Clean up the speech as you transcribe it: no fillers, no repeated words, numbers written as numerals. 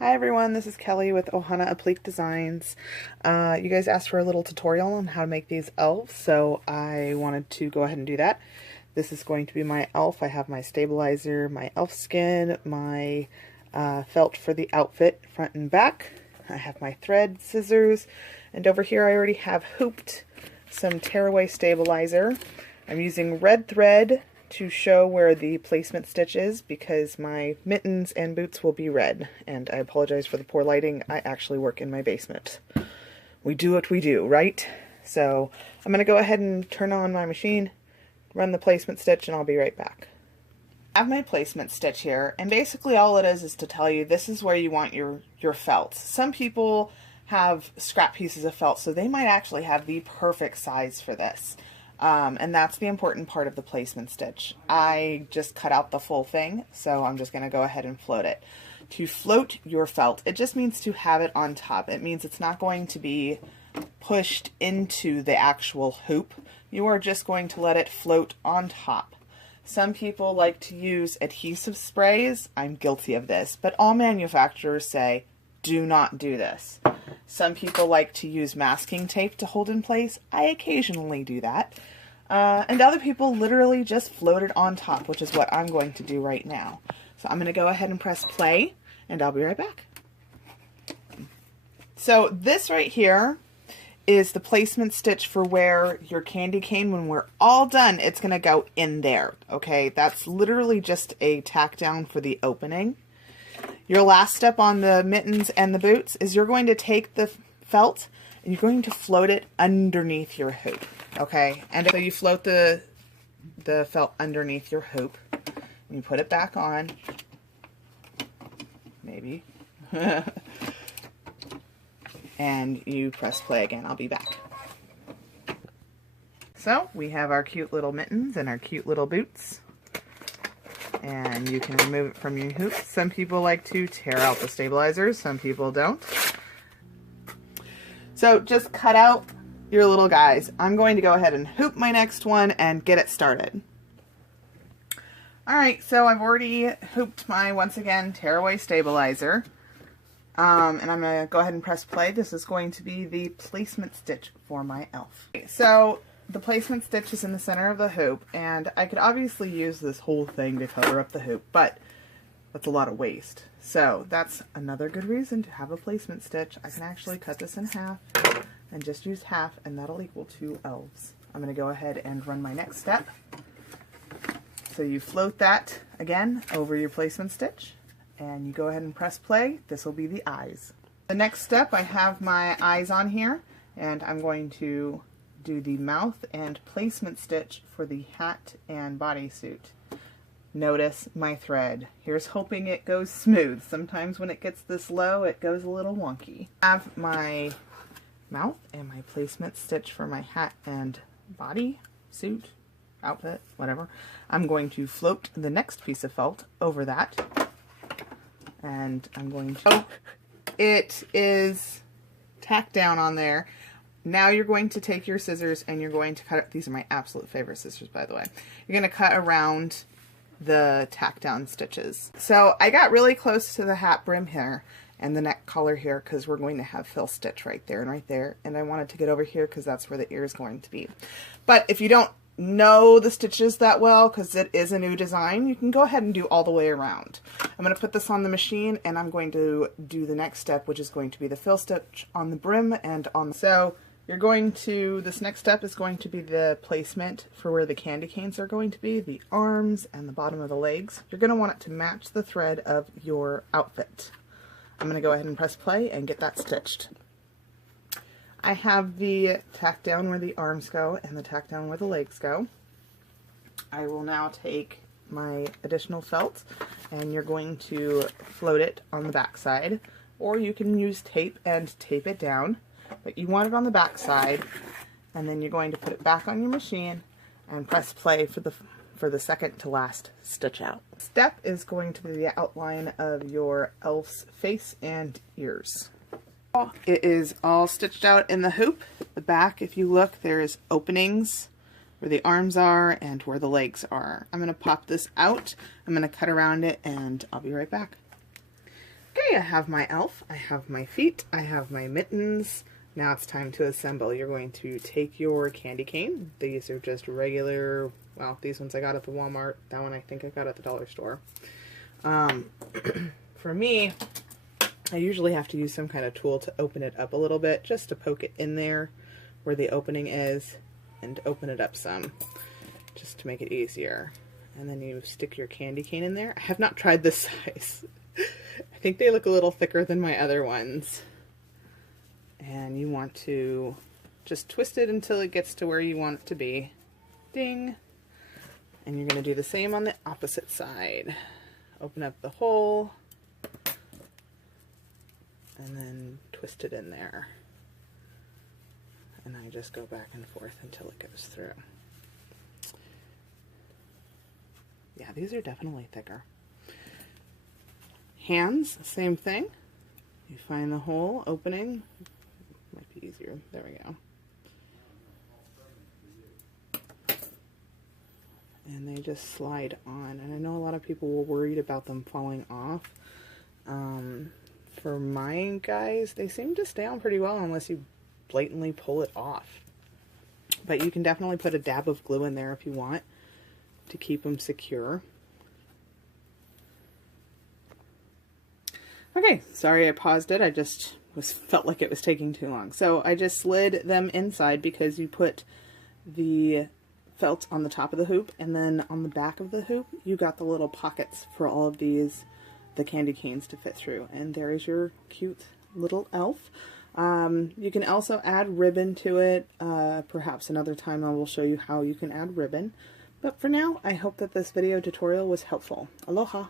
Hi everyone, this is Kelly with Ohana Applique Designs. You guys asked for a little tutorial on how to make these elves, so I wanted to go ahead and do that. This is going to be my elf. I have my stabilizer, my elf skin, my felt for the outfit front and back. I have my thread, scissors, and over here I already have hooped some tearaway stabilizer. I'm using red thread to show where the placement stitch is because my mittens and boots will be red, and I apologize for the poor lighting. I actually work in my basement. We do what we do, right? So I'm going to go ahead and turn on my machine, run the placement stitch, and I'll be right back. I have my placement stitch here, and basically all it is to tell you this is where you want your felt. Some people have scrap pieces of felt, so they might actually have the perfect size for this. And that's the important part of the placement stitch. I just cut out the full thing, so I'm just going to go ahead and float it. To float your felt, it just means to have it on top. It means it's not going to be pushed into the actual hoop. You are just going to let it float on top. Some people like to use adhesive sprays. I'm guilty of this, but all manufacturers say, do not do this. Some people like to use masking tape to hold in place. I occasionally do that. And other people literally just float it on top, which is what I'm going to do right now. So I'm going to go ahead and press play, and I'll be right back. So this right here is the placement stitch for where your candy cane, when we're all done, it's going to go in there. Okay, that's literally just a tack down for the opening. Your last step on the mittens and the boots is you're going to take the felt and you're going to float it underneath your hoop, okay? And so you float the felt underneath your hoop, and you put it back on, maybe, and you press play again. I'll be back. So we have our cute little mittens and our cute little boots. And you can remove it from your hoop. Some people like to tear out the stabilizers, some people don't. So just cut out your little guys. I'm going to go ahead and hoop my next one and get it started. Alright, so I've already hooped my, once again, tearaway stabilizer. And I'm going to go ahead and press play. This is going to be the placement stitch for my elf. So the placement stitch is in the center of the hoop, and I could obviously use this whole thing to cover up the hoop, but that's a lot of waste. So that's another good reason to have a placement stitch. I can actually cut this in half and just use half, and that'll equal 2 elves. I'm going to go ahead and run my next step. So you float that again over your placement stitch, and you go ahead and press play. This will be the eyes. The next step, I have my eyes on here, and I'm going to do the mouth and placement stitch for the hat and bodysuit. Notice my thread. Here's hoping it goes smooth. Sometimes when it gets this low, it goes a little wonky. I have my mouth and my placement stitch for my hat and bodysuit, outfit, whatever. I'm going to float the next piece of felt over that, and I'm going to, oh, it is tacked down on there. Now you're going to take your scissors and you're going to cut, these are my absolute favorite scissors, by the way. You're going to cut around the tack down stitches. So I got really close to the hat brim here and the neck collar here because we're going to have fill stitch right there and right there. And I wanted to get over here because that's where the ear is going to be. But if you don't know the stitches that well, because it is a new design, you can go ahead and do all the way around. I'm going to put this on the machine and I'm going to do the next step, which is going to be the fill stitch on the brim and on the... So you're going to, this next step is going to be the placement for where the candy canes are going to be, the arms and the bottom of the legs. You're going to want it to match the thread of your outfit. I'm going to go ahead and press play and get that stitched. I have the tack down where the arms go and the tack down where the legs go. I will now take my additional felt and you're going to float it on the back side, or you can use tape and tape it down. But you want it on the back side, and then you're going to put it back on your machine and press play for the second to last stitch out. Step is going to be the outline of your elf's face and ears. It is all stitched out in the hoop. The back, if you look, there's openings where the arms are and where the legs are. I'm going to pop this out. I'm going to cut around it, and I'll be right back. Okay, I have my elf, I have my feet, I have my mittens. Now it's time to assemble. You're going to take your candy cane. These are just regular, well, these ones I got at the Walmart. That one I think I got at the dollar store. For me, I usually have to use some kind of tool to open it up a little bit, just to poke it in there where the opening is and open it up some, just to make it easier. And then you stick your candy cane in there. I have not tried this size. I think they look a little thicker than my other ones. And you want to just twist it until it gets to where you want it to be. Ding! And you're going to do the same on the opposite side. Open up the hole and then twist it in there. And I just go back and forth until it goes through. Yeah, these are definitely thicker. Hands, same thing. You find the hole opening. Might be easier. There we go. And they just slide on. And I know a lot of people were worried about them falling off. For mine, guys, they seem to stay on pretty well unless you blatantly pull it off. But you can definitely put a dab of glue in there if you want to keep them secure. Okay, sorry I paused it. I just felt like it was taking too long. So I just slid them inside because you put the felt on the top of the hoop, and then on the back of the hoop you got the little pockets for all of these, the candy canes to fit through. And there is your cute little elf. You can also add ribbon to it. Perhaps another time I will show you how you can add ribbon. But for now, I hope that this video tutorial was helpful. Aloha!